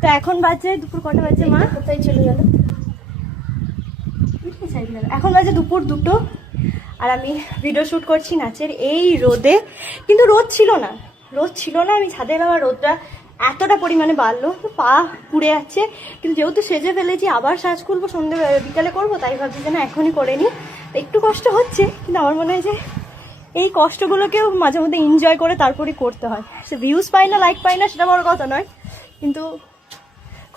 তো এখন বাজে দুপুর কটা বাজে মা? কোথায় চলে গেল? এখন বাজে দুপুর 2টো, আর আমি ভিডিও শ্যুট করছি নাচের এই রোদে। কিন্তু রোদ ছিল না, আমি ছাদে আবার রোদটা এতটা পরিমাণে বাড়লো তো পা পুড়ে যাচ্ছে। কিন্তু যেহেতু সেজে ফেলেছি, আবার সাজ করবো সন্ধ্যে বিকালে করবো, তাই ভাবছি যে না এখনই করে নিই। তো একটু কষ্ট হচ্ছে, কিন্তু আমার মনে হয় যে এই কষ্টগুলোকেও মাঝে মধ্যে এনজয় করে তারপরেই করতে হয়। সে ভিউজ পাই না, লাইক পাই না, সেটা বড় কথা নয়, কিন্তু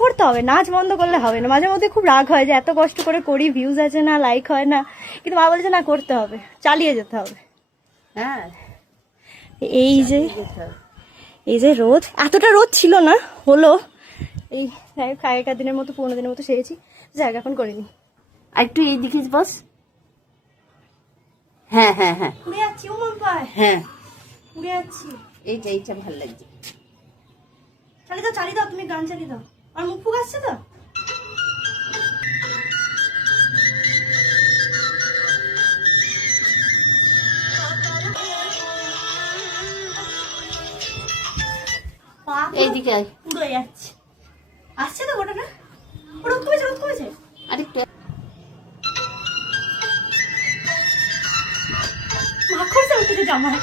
করতে হবে। নাচ বন্ধ করলে হবে না। মাঝে মধ্যে খুব রাগ হয় যে এত কষ্ট করে করি, ভিউজ আছে না, লাইক হয় না, কিন্তু মা বলছে না করতে হবে, চালিয়ে যেতে হবে। হ্যাঁ, এই যে রোদ, এতটা রোদ ছিল না, হলো এই আগেকার দিনের মতো, পুরোনো দিনের মতো সেরেছি, জায়গা এখন করিনি। আর একটু এই দিকে বস। হ্যাঁ হ্যাঁ হ্যাঁ, উড়ে যাচ্ছি, ও মন পায়, হ্যাঁ উড়ে যাচ্ছি। এইটা ভালো লাগছে। চালিয়ে দাও, তুমি গান চালিয়ে দাও। আর মুখ ফুক আসছে তো? এইদিকে পুরো যাচ্ছে, আসছে তো গোটা না? রোদ কমেছে। আরেকটু মাখ করছে উঠেছে জামায়।